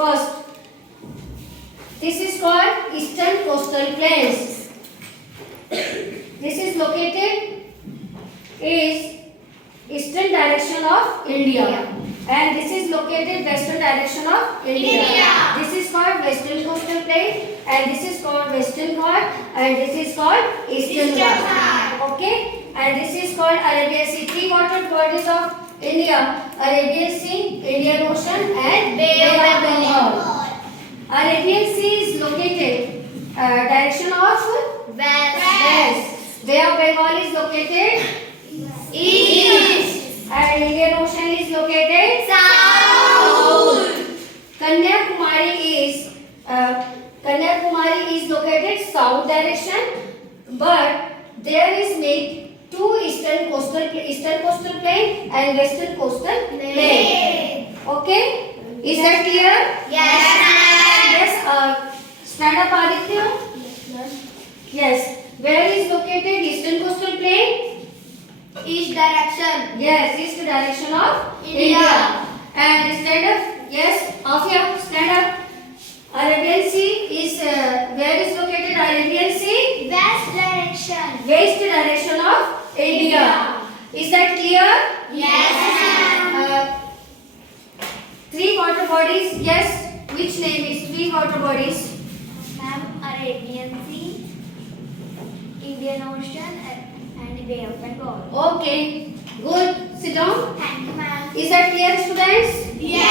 First, this is called Eastern Coastal Plains. This is located is eastern direction of India, and this is located western direction of India. This is called Western Coastal Plain, and this is called Western Ghat, and this is called Eastern Ghat. Okay, and this is called Arabian Sea. Three water bodies of India: Arabian Sea, Indian Ocean, and Bay of Bengal. Arabian Sea is located direction of west. Bay of Bengal is located east, and Indian Ocean is located south. Kanyakumari is located south direction, but there is made two eastern coastal plain and western coastal plain. Okay, is that clear? Yes. Stand up, Aditya. Yes. Where is located eastern coastal plain? East direction. Yes, east direction of India. And stand up. Yes, Afia, stand up. Arabian Sea is where is located Arabian Sea? West direction. West direction of India. Is that clear? Yes. Three water bodies. Yes. Which name is three water bodies? Ma'am, Arabian Sea, Indian Ocean, and Bay of Bengal. Okay. Good. Sit down. Thank you, ma'am. Is that clear, students? Yes.